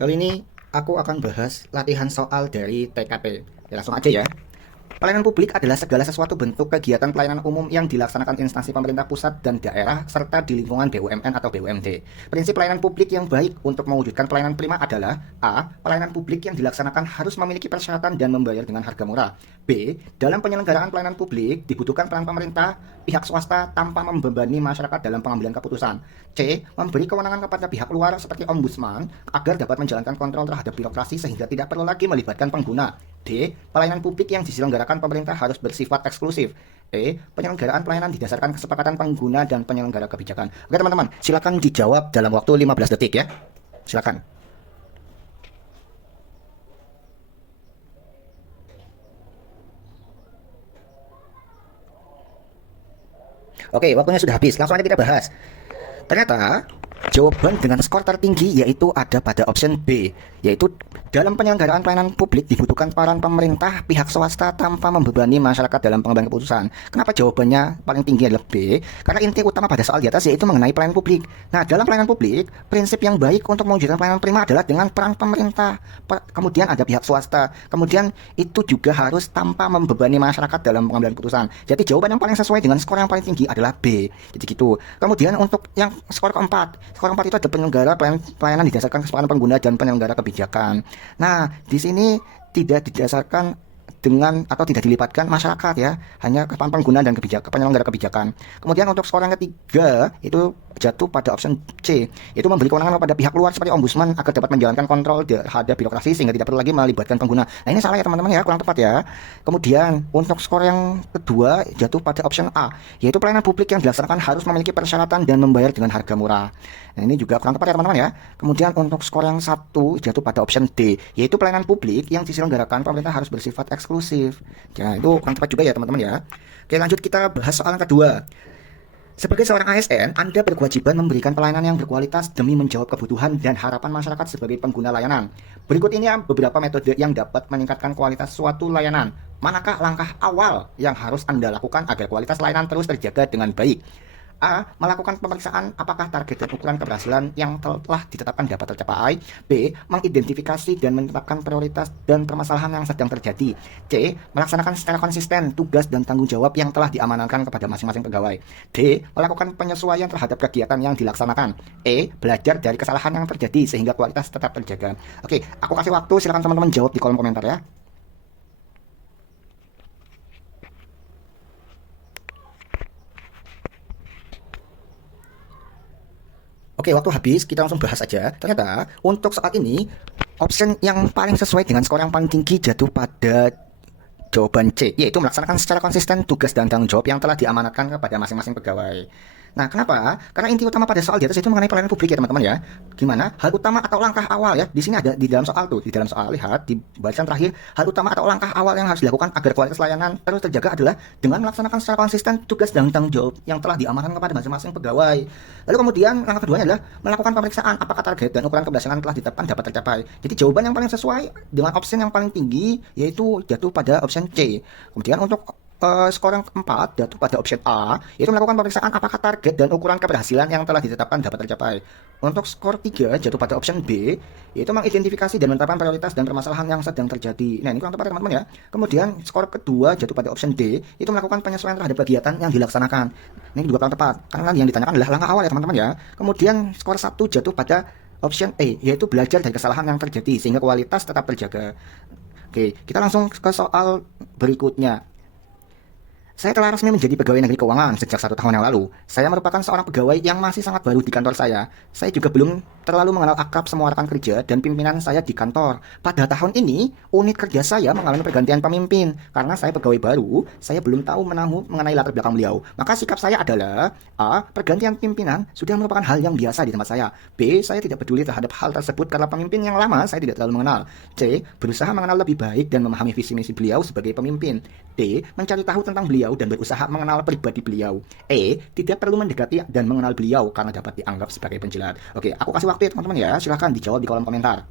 Kali ini aku akan bahas latihan soal dari TKP. Ya, langsung aja ya. Pelayanan publik adalah segala sesuatu bentuk kegiatan pelayanan umum yang dilaksanakan instansi pemerintah pusat dan daerah serta di lingkungan BUMN atau BUMD. Prinsip pelayanan publik yang baik untuk mewujudkan pelayanan prima adalah A. Pelayanan publik yang dilaksanakan harus memiliki persyaratan dan membayar dengan harga murah. B. Dalam penyelenggaraan pelayanan publik dibutuhkan peran pemerintah, pihak swasta tanpa membebani masyarakat dalam pengambilan keputusan. C. Memberi kewenangan kepada pihak luar seperti ombudsman agar dapat menjalankan kontrol terhadap birokrasi sehingga tidak perlu lagi melibatkan pengguna. D. Pelayanan publik yang diselenggarakan pemerintah harus bersifat eksklusif. E. Penyelenggaraan pelayanan didasarkan kesepakatan pengguna dan penyelenggara kebijakan. Oke teman-teman, silakan dijawab dalam waktu 15 detik ya. Silakan. Oke, waktunya sudah habis. Langsung aja kita bahas. Ternyata jawaban dengan skor tertinggi yaitu ada pada option B, yaitu dalam penyelenggaraan pelayanan publik dibutuhkan peran pemerintah, pihak swasta tanpa membebani masyarakat dalam pengambilan keputusan. Kenapa jawabannya paling tinggi adalah B? Karena inti utama pada soal di atas yaitu mengenai pelayanan publik. Nah, dalam pelayanan publik, prinsip yang baik untuk mewujudkan pelayanan prima adalah dengan peran pemerintah, kemudian ada pihak swasta, kemudian itu juga harus tanpa membebani masyarakat dalam pengambilan keputusan. Jadi jawaban yang paling sesuai dengan skor yang paling tinggi adalah B. Jadi gitu. Kemudian untuk yang skor keempat, skor keempat itu ada penyelenggara pelayanan didasarkan kesepakatan pengguna dan penyelenggara kebijakan. Nah, di sini tidak didasarkan dengan atau tidak dilibatkan masyarakat ya, hanya kepan pengguna dan kebijakan penyelenggara kebijakan. Kemudian untuk skor yang ketiga itu jatuh pada option C, itu memberi kewenangan kepada pihak luar seperti ombudsman agar dapat menjalankan kontrol terhadap birokrasi sehingga tidak perlu lagi melibatkan pengguna. Nah, ini salah ya teman-teman ya, kurang tepat ya. Kemudian untuk skor yang kedua jatuh pada option A, yaitu pelayanan publik yang dilaksanakan harus memiliki persyaratan dan membayar dengan harga murah. Nah, ini juga kurang tepat ya teman-teman ya. Kemudian untuk skor yang satu jatuh pada option D, yaitu pelayanan publik yang diselenggarakan pemerintah harus bersifat eksklusif. Ya, itu kurang tepat juga ya teman-teman ya. Oke, lanjut kita bahas soal yang kedua. Sebagai seorang ASN, Anda berkewajiban memberikan pelayanan yang berkualitas demi menjawab kebutuhan dan harapan masyarakat sebagai pengguna layanan. Berikut ini beberapa metode yang dapat meningkatkan kualitas suatu layanan. Manakah langkah awal yang harus Anda lakukan agar kualitas layanan terus terjaga dengan baik? A. Melakukan pemeriksaan apakah target dan ukuran keberhasilan yang telah ditetapkan dapat tercapai. B. Mengidentifikasi dan menetapkan prioritas dan permasalahan yang sedang terjadi. C. Melaksanakan secara konsisten tugas dan tanggung jawab yang telah diamanatkan kepada masing-masing pegawai. D. Melakukan penyesuaian terhadap kegiatan yang dilaksanakan. E. Belajar dari kesalahan yang terjadi sehingga kualitas tetap terjaga. Oke, aku kasih waktu, silakan teman-teman jawab di kolom komentar ya. Oke, waktu habis, kita langsung bahas aja. Ternyata untuk saat ini, option yang paling sesuai dengan skor yang paling tinggi jatuh pada jawaban C, yaitu melaksanakan secara konsisten tugas dan tanggung jawab yang telah diamanatkan kepada masing-masing pegawai. Nah, kenapa? Karena inti utama pada soal di atas itu mengenai pelayanan publik ya teman-teman ya. Gimana? Hal utama atau langkah awal ya. Di sini ada di dalam soal tuh, di dalam soal lihat di barisan terakhir, hal utama atau langkah awal yang harus dilakukan agar kualitas layanan terus terjaga adalah dengan melaksanakan secara konsisten tugas dan tanggung jawab yang telah diamanatkan kepada masing-masing pegawai. Lalu kemudian langkah keduanya adalah melakukan pemeriksaan apakah target dan ukuran keberhasilan telah ditetapkan dapat tercapai. Jadi jawaban yang paling sesuai dengan option yang paling tinggi yaitu jatuh pada option C. Kemudian untuk skor yang keempat jatuh pada option A, yaitu melakukan pemeriksaan apakah target dan ukuran keberhasilan yang telah ditetapkan dapat tercapai. Untuk skor 3 jatuh pada option B, yaitu mengidentifikasi dan menetapkan prioritas dan permasalahan yang sedang terjadi. Nah, ini kurang tepat ya teman-teman ya. Kemudian skor kedua jatuh pada option D, itu melakukan penyesuaian terhadap kegiatan yang dilaksanakan. Ini juga kurang tepat, karena yang ditanyakan adalah langkah awal ya teman-teman ya. Kemudian skor 1 jatuh pada option E, yaitu belajar dari kesalahan yang terjadi sehingga kualitas tetap terjaga. Oke, kita langsung ke soal berikutnya. Saya telah resmi menjadi pegawai negeri keuangan sejak 1 tahun yang lalu. Saya merupakan seorang pegawai yang masih sangat baru di kantor saya. Saya juga belum terlalu mengenal akrab semua rekan kerja dan pimpinan saya di kantor. Pada tahun ini, unit kerja saya mengalami pergantian pemimpin. Karena saya pegawai baru, saya belum tahu menahu mengenai latar belakang beliau. Maka sikap saya adalah A. Pergantian pimpinan sudah merupakan hal yang biasa di tempat saya. B. Saya tidak peduli terhadap hal tersebut karena pemimpin yang lama saya tidak terlalu mengenal. C. Berusaha mengenal lebih baik dan memahami visi misi beliau sebagai pemimpin. D. Mencari tahu tentang beliau dan berusaha mengenal pribadi beliau. E. Tidak perlu mendekati dan mengenal beliau karena dapat dianggap sebagai penjilat. Oke, aku kasih waktu ya teman-teman ya. Silahkan dijawab di kolom komentar.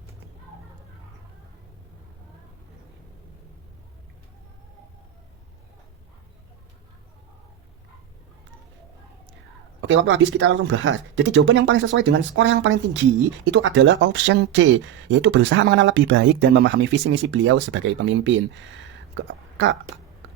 Oke, waktu habis, kita langsung bahas. Jadi jawaban yang paling sesuai dengan skor yang paling tinggi itu adalah option C, yaitu berusaha mengenal lebih baik dan memahami visi misi beliau sebagai pemimpin. Kak,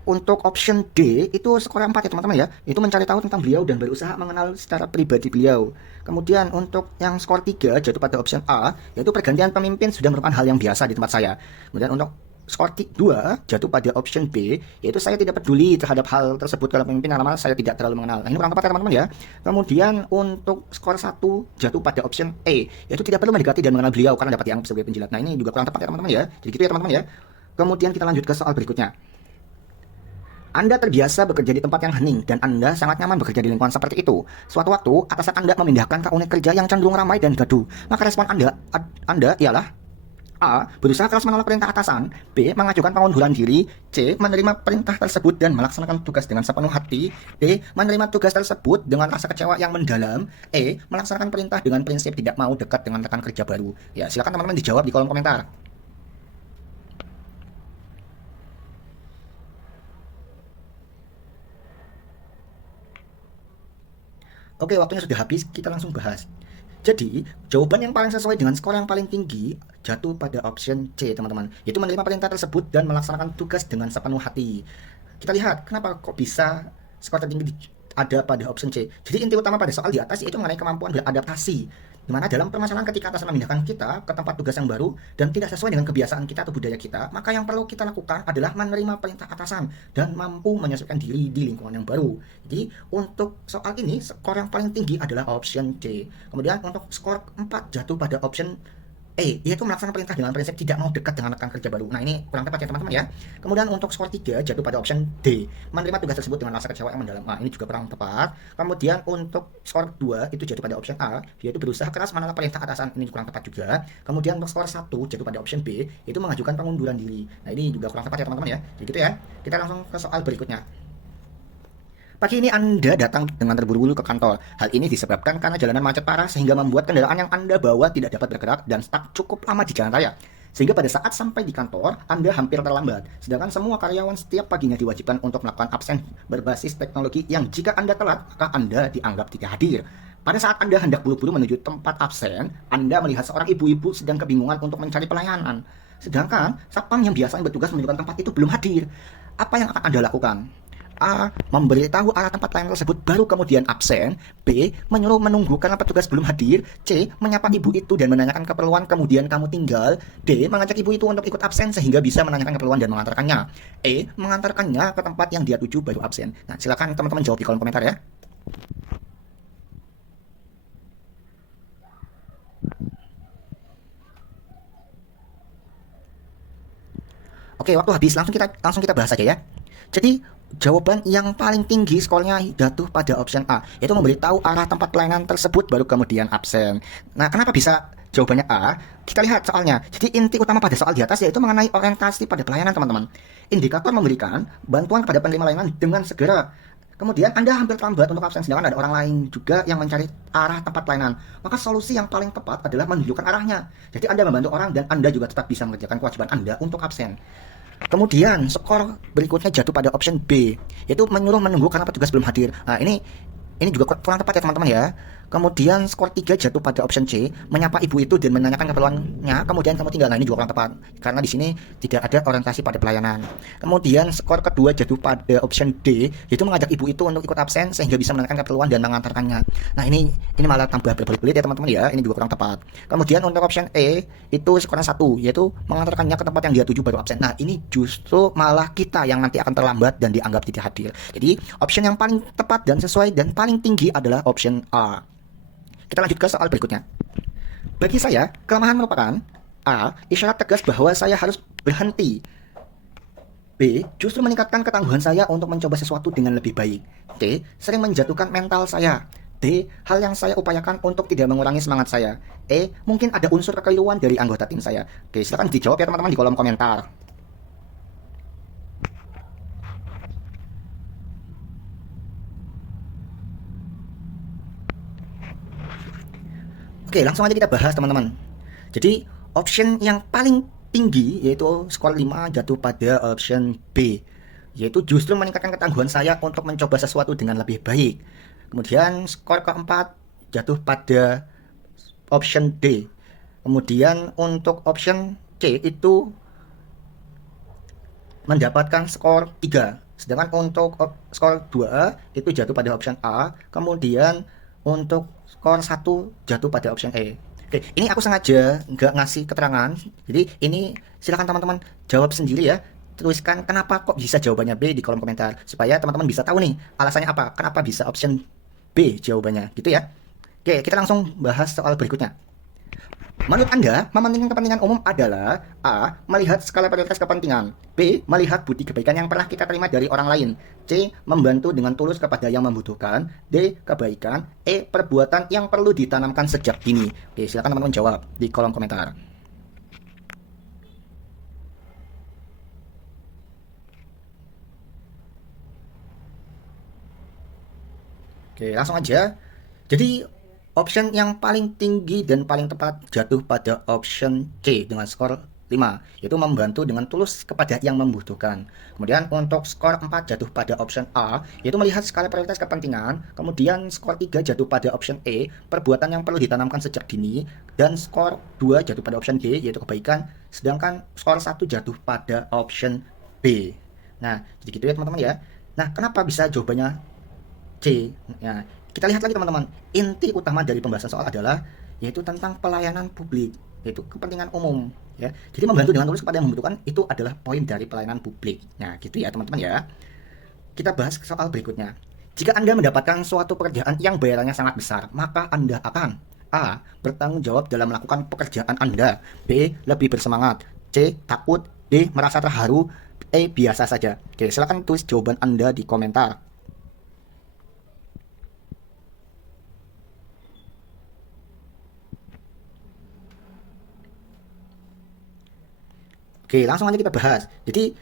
untuk option D itu skor 4 ya teman-teman ya. Itu mencari tahu tentang beliau dan berusaha mengenal secara pribadi beliau. Kemudian untuk yang skor 3 jatuh pada option A, yaitu pergantian pemimpin sudah merupakan hal yang biasa di tempat saya. Kemudian untuk skor 2 jatuh pada option B, yaitu saya tidak peduli terhadap hal tersebut kalau pemimpin lama saya tidak terlalu mengenal. Nah, ini kurang tepat ya teman-teman ya. Kemudian untuk skor 1 jatuh pada option E, yaitu tidak perlu mendekati dan mengenal beliau karena dapat dianggap sebagai penjilat. Nah, ini juga kurang tepat ya teman-teman ya. Jadi gitu ya teman-teman ya. Kemudian kita lanjut ke soal berikutnya. Anda terbiasa bekerja di tempat yang hening dan Anda sangat nyaman bekerja di lingkungan seperti itu. Suatu waktu, atasan Anda memindahkan ke unit kerja yang cenderung ramai dan gaduh. Maka respon Anda ialah A. Berusaha keras menolak perintah atasan. B. Mengajukan pengunduran diri. C. Menerima perintah tersebut dan melaksanakan tugas dengan sepenuh hati. D. Menerima tugas tersebut dengan rasa kecewa yang mendalam. E. Melaksanakan perintah dengan prinsip tidak mau dekat dengan rekan kerja baru. Ya, silakan teman-teman dijawab di kolom komentar. Oke, waktunya sudah habis, kita langsung bahas. Jadi, jawaban yang paling sesuai dengan skor yang paling tinggi jatuh pada option C, teman-teman. Yaitu menerima perintah tersebut dan melaksanakan tugas dengan sepenuh hati. Kita lihat, kenapa kok bisa skor tertinggi ada pada option C. Jadi, inti utama pada soal di atas yaitu mengenai kemampuan beradaptasi. Di mana dalam permasalahan ketika atasan memindahkan kita ke tempat tugas yang baru dan tidak sesuai dengan kebiasaan kita atau budaya kita, maka yang perlu kita lakukan adalah menerima perintah atasan dan mampu menyesuaikan diri di lingkungan yang baru. Jadi untuk soal ini skor yang paling tinggi adalah option C. Kemudian untuk skor 4 jatuh pada option E, yaitu melaksanakan perintah dengan prinsip tidak mau dekat dengan rekan kerja baru. Nah, ini kurang tepat ya teman-teman ya. Kemudian untuk skor 3 jatuh pada option D, menerima tugas tersebut dengan rasa kecewa yang mendalam. Nah, ini juga kurang tepat. Kemudian untuk skor 2 itu jatuh pada option A, yaitu berusaha keras menolak perintah atasan. Ini kurang tepat juga. Kemudian untuk skor 1 jatuh pada option B, yaitu mengajukan pengunduran diri. Nah, ini juga kurang tepat ya teman-teman ya. Jadi gitu ya. Kita langsung ke soal berikutnya. Pagi ini Anda datang dengan terburu-buru ke kantor. Hal ini disebabkan karena jalanan macet parah sehingga membuat kendaraan yang Anda bawa tidak dapat bergerak dan stuck cukup lama di jalan raya. Sehingga pada saat sampai di kantor, Anda hampir terlambat. Sedangkan semua karyawan setiap paginya diwajibkan untuk melakukan absen berbasis teknologi yang jika Anda telat, maka Anda dianggap tidak hadir. Pada saat Anda hendak buru-buru menuju tempat absen, Anda melihat seorang ibu-ibu sedang kebingungan untuk mencari pelayanan. Sedangkan satpam yang biasanya bertugas menunjukkan tempat itu belum hadir. Apa yang akan Anda lakukan? A. Memberitahu arah tempat lain tersebut baru kemudian absen. B. Menyuruh menunggu karena petugas belum hadir. C. Menyapa ibu itu dan menanyakan keperluan kemudian kamu tinggal. D. Mengajak ibu itu untuk ikut absen sehingga bisa menanyakan keperluan dan mengantarkannya. E. Mengantarkannya ke tempat yang dia tuju baru absen. Nah, silakan teman-teman jawab di kolom komentar ya. Oke, waktu habis, langsung kita bahas aja ya. Jadi jawaban yang paling tinggi skornya jatuh pada option A, yaitu memberitahu arah tempat pelayanan tersebut baru kemudian absen. Nah, kenapa bisa jawabannya A? Kita lihat soalnya. Jadi inti utama pada soal di atas yaitu mengenai orientasi pada pelayanan, teman-teman. Indikator memberikan bantuan kepada penerima layanan dengan segera. Kemudian Anda hampir terlambat untuk absen, sedangkan ada orang lain juga yang mencari arah tempat pelayanan. Maka solusi yang paling tepat adalah menunjukkan arahnya. Jadi Anda membantu orang dan Anda juga tetap bisa mengerjakan kewajiban Anda untuk absen. Kemudian skor berikutnya jatuh pada option B, yaitu menyuruh menunggu karena petugas belum hadir. Nah, ini juga kurang tepat ya teman-teman ya. Kemudian skor 3 jatuh pada option C, menyapa ibu itu dan menanyakan keperluannya, kemudian kamu tinggal. Nah, ini juga kurang tepat karena di sini tidak ada orientasi pada pelayanan. Kemudian skor kedua jatuh pada option D, yaitu mengajak ibu itu untuk ikut absen sehingga bisa menanyakan keperluan dan mengantarkannya. Nah, ini malah tambah berbelit-belit ya teman-teman ya. Ini juga kurang tepat. Kemudian untuk option E itu skornya 1, yaitu mengantarkannya ke tempat yang dia tuju baru absen. Nah, ini justru malah kita yang nanti akan terlambat dan dianggap tidak hadir. Jadi option yang paling tepat dan sesuai dan paling tinggi adalah option A. Kita lanjut ke soal berikutnya. Bagi saya, kelemahan merupakan A. Isyarat tegas bahwa saya harus berhenti. B. Justru meningkatkan ketangguhan saya untuk mencoba sesuatu dengan lebih baik. C. Sering menjatuhkan mental saya. D. Hal yang saya upayakan untuk tidak mengurangi semangat saya. E. Mungkin ada unsur kekeliruan dari anggota tim saya. Oke, silakan dijawab ya teman-teman di kolom komentar. Oke, langsung aja kita bahas teman-teman. Jadi option yang paling tinggi yaitu skor 5 jatuh pada option B, yaitu justru meningkatkan ketangguhan saya untuk mencoba sesuatu dengan lebih baik. Kemudian skor keempat jatuh pada option D. Kemudian untuk option C itu mendapatkan skor 3. Sedangkan untuk skor 2 itu jatuh pada option A. Kemudian untuk skor 1 jatuh pada option E. Oke, ini aku sengaja nggak ngasih keterangan. Jadi ini silakan teman-teman jawab sendiri ya. Tuliskan kenapa kok bisa jawabannya B di kolom komentar. Supaya teman-teman bisa tahu nih alasannya apa. Kenapa bisa option B jawabannya gitu ya. Oke, kita langsung bahas soal berikutnya. Menurut Anda, mementingkan kepentingan umum adalah A. Melihat skala prioritas kepentingan, B. Melihat budi kebaikan yang pernah kita terima dari orang lain, C. Membantu dengan tulus kepada yang membutuhkan, D. Kebaikan, E. Perbuatan yang perlu ditanamkan sejak dini. Oke, silakan teman-teman jawab di kolom komentar. Oke, langsung aja. Jadi option yang paling tinggi dan paling tepat jatuh pada option C dengan skor 5, yaitu membantu dengan tulus kepada yang membutuhkan. Kemudian untuk skor 4 jatuh pada option A, yaitu melihat skala prioritas kepentingan. Kemudian skor 3 jatuh pada option E, perbuatan yang perlu ditanamkan sejak dini. Dan skor 2 jatuh pada option D, yaitu kebaikan. Sedangkan skor 1 jatuh pada option B. Nah, jadi gitu ya teman-teman ya. Nah, kenapa bisa jawabannya C? Ya, kita lihat lagi teman-teman. Inti utama dari pembahasan soal adalah yaitu tentang pelayanan publik, yaitu kepentingan umum ya. Jadi membantu dengan tulus kepada yang membutuhkan itu adalah poin dari pelayanan publik. Nah, gitu ya teman-teman ya. Kita bahas soal berikutnya. Jika Anda mendapatkan suatu pekerjaan yang bayarannya sangat besar, maka Anda akan A. Bertanggung jawab dalam melakukan pekerjaan Anda, B. Lebih bersemangat, C. Takut, D. Merasa terharu, E. Biasa saja. Oke, silakan tulis jawaban Anda di komentar. Oke, langsung aja kita bahas. Jadi,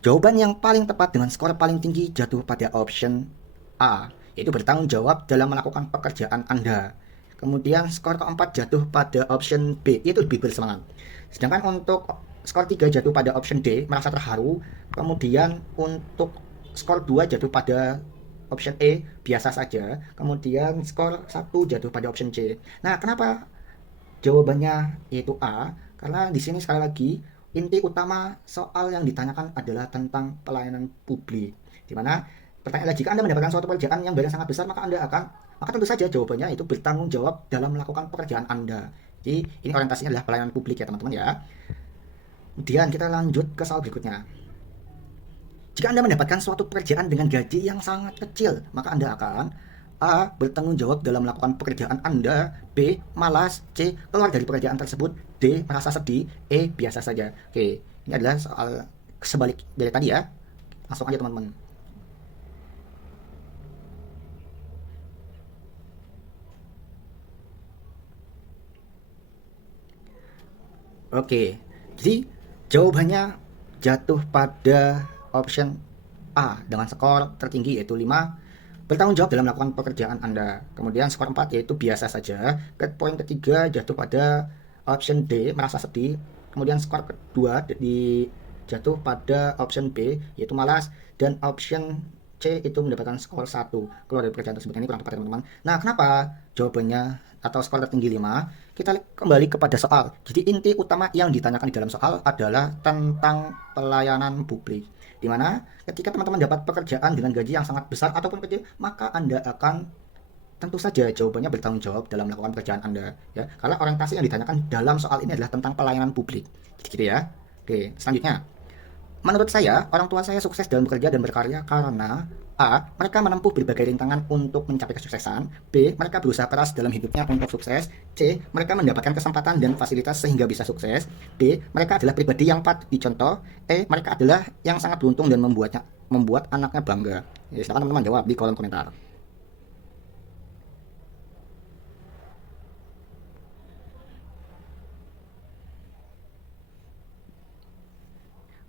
jawaban yang paling tepat dengan skor paling tinggi jatuh pada option A, yaitu bertanggung jawab dalam melakukan pekerjaan Anda. Kemudian skor keempat jatuh pada option B, yaitu lebih bersemangat. Sedangkan untuk skor 3 jatuh pada option D, merasa terharu. Kemudian untuk skor 2 jatuh pada option E, biasa saja. Kemudian skor 1 jatuh pada option C. Nah, kenapa jawabannya yaitu A? Karena di sini sekali lagi inti utama soal yang ditanyakan adalah tentang pelayanan publik. Di mana pertanyaan jika Anda mendapatkan suatu pekerjaan yang bayarnya sangat besar, maka tentu saja jawabannya itu bertanggung jawab dalam melakukan pekerjaan Anda. Jadi ini orientasinya adalah pelayanan publik ya teman-teman ya. Kemudian kita lanjut ke soal berikutnya. Jika Anda mendapatkan suatu pekerjaan dengan gaji yang sangat kecil, maka Anda akan A. Bertanggung jawab dalam melakukan pekerjaan Anda, B. Malas, C. Keluar dari pekerjaan tersebut, D. Merasa sedih, E. Biasa saja. Oke, ini adalah soal sebalik dari tadi ya. Langsung aja teman-teman. Oke, jadi jawabannya jatuh pada option A dengan skor tertinggi yaitu 5. Bertanggung jawab dalam melakukan pekerjaan Anda. Kemudian skor 4 yaitu biasa saja. Poin ketiga jatuh pada option D, merasa sedih. Kemudian skor kedua jatuh pada option B, yaitu malas. Dan option C itu mendapatkan skor 1. Keluar dari pekerjaan tersebut. Ini kurang tepat teman-teman. Nah, kenapa jawabannya atau skor tertinggi 5? Kita kembali kepada soal. Jadi inti utama yang ditanyakan di dalam soal adalah tentang pelayanan publik. Di mana ketika teman-teman dapat pekerjaan dengan gaji yang sangat besar ataupun kecil, maka Anda akan tentu saja jawabannya bertanggung jawab dalam melakukan pekerjaan Anda ya. Karena orientasi yang ditanyakan dalam soal ini adalah tentang pelayanan publik. Gitu ya. Oke, selanjutnya. Menurut saya, orang tua saya sukses dalam bekerja dan berkarya karena A. Mereka menempuh berbagai rintangan untuk mencapai kesuksesan. B. Mereka berusaha keras dalam hidupnya untuk sukses. C. Mereka mendapatkan kesempatan dan fasilitas sehingga bisa sukses. D. Mereka adalah pribadi yang patut dicontoh. E. Mereka adalah yang sangat beruntung dan membuat anaknya bangga. Ya, silakan teman-teman jawab di kolom komentar.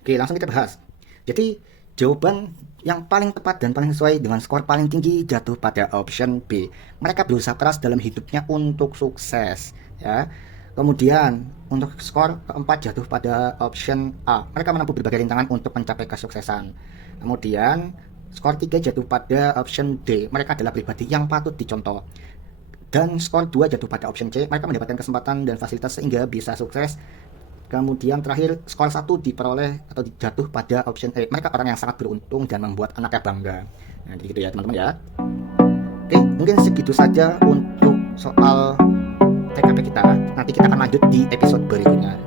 Oke, langsung kita bahas. Jadi jawaban yang paling tepat dan paling sesuai dengan skor paling tinggi jatuh pada option B. Mereka berusaha keras dalam hidupnya untuk sukses, ya. Kemudian untuk skor keempat jatuh pada option A. Mereka menempuh berbagai rintangan untuk mencapai kesuksesan. Kemudian Skor 3 jatuh pada option D, mereka adalah pribadi yang patut dicontoh. Dan skor 2 jatuh pada option C, mereka mendapatkan kesempatan dan fasilitas sehingga bisa sukses. Kemudian terakhir skor 1 diperoleh atau jatuh pada option E, mereka orang yang sangat beruntung dan membuat anaknya bangga. Nah gitu ya teman-teman ya. Oke, mungkin segitu saja untuk soal TKP kita. Nanti kita akan lanjut di episode berikutnya.